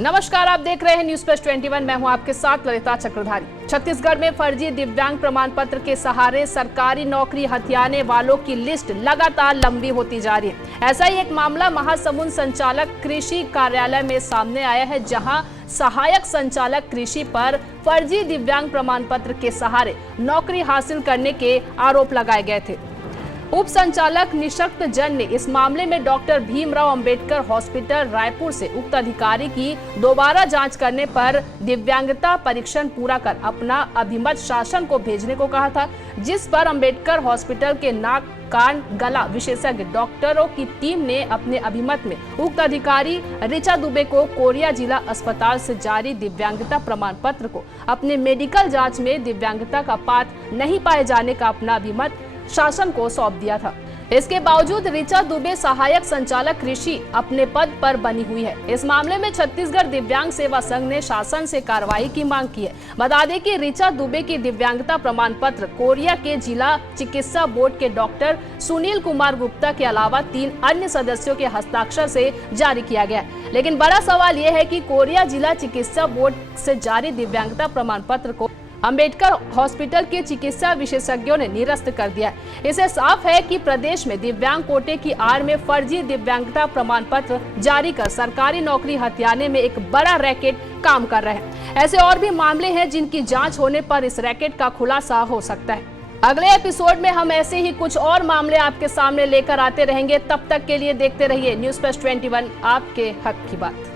नमस्कार, आप देख रहे हैं न्यूज प्लस 21। मैं हूं आपके साथ ललिता चक्रधारी। छत्तीसगढ़ में फर्जी दिव्यांग प्रमाण पत्र के सहारे सरकारी नौकरी हथियाने वालों की लिस्ट लगातार लंबी होती जा रही है। ऐसा ही एक मामला महासमुंद संचालक कृषि कार्यालय में सामने आया है, जहां सहायक संचालक कृषि पर फर्जी दिव्यांग प्रमाण पत्र के सहारे नौकरी हासिल करने के आरोप लगाए गए थे। उप संचालक निशक्त जन ने इस मामले में डॉक्टर भीमराव अंबेडकर हॉस्पिटल रायपुर से उक्त अधिकारी की दोबारा जांच करने पर दिव्यांगता परीक्षण पूरा कर अपना अभिमत शासन को भेजने को कहा था, जिस पर अंबेडकर हॉस्पिटल के नाक कान गला विशेषज्ञ डॉक्टरों की टीम ने अपने अभिमत में उक्त अधिकारी ऋचा दुबे को कोरिया जिला अस्पताल से जारी दिव्यांगता प्रमाण पत्र को अपने मेडिकल जांच में दिव्यांगता का पात्र नहीं पाए जाने का अपना अभिमत शासन को सौंप दिया था। इसके बावजूद ऋचा दुबे सहायक संचालक कृषि अपने पद पर बनी हुई है। इस मामले में छत्तीसगढ़ दिव्यांग सेवा संघ ने शासन से कार्रवाई की मांग की है। बता दें कि ऋचा दुबे की दिव्यांगता प्रमाण पत्र कोरिया के जिला चिकित्सा बोर्ड के डॉक्टर सुनील कुमार गुप्ता के अलावा 3 अन्य सदस्यों के हस्ताक्षर से जारी किया गया। लेकिन बड़ा सवाल यह है कि कोरिया जिला चिकित्सा बोर्ड से जारी दिव्यांगता प्रमाण पत्र को अंबेडकर हॉस्पिटल के चिकित्सा विशेषज्ञों ने निरस्त कर दिया। इससे साफ है कि प्रदेश में दिव्यांग कोटे की आड़ में फर्जी दिव्यांगता प्रमाण पत्र जारी कर सरकारी नौकरी हथियाने में एक बड़ा रैकेट काम कर रहे हैं। ऐसे और भी मामले हैं जिनकी जांच होने पर इस रैकेट का खुलासा हो सकता है। अगले एपिसोड में हम ऐसे ही कुछ और मामले आपके सामने लेकर आते रहेंगे। तब तक के लिए देखते रहिए न्यूज प्लस 21, आपके हक की बात।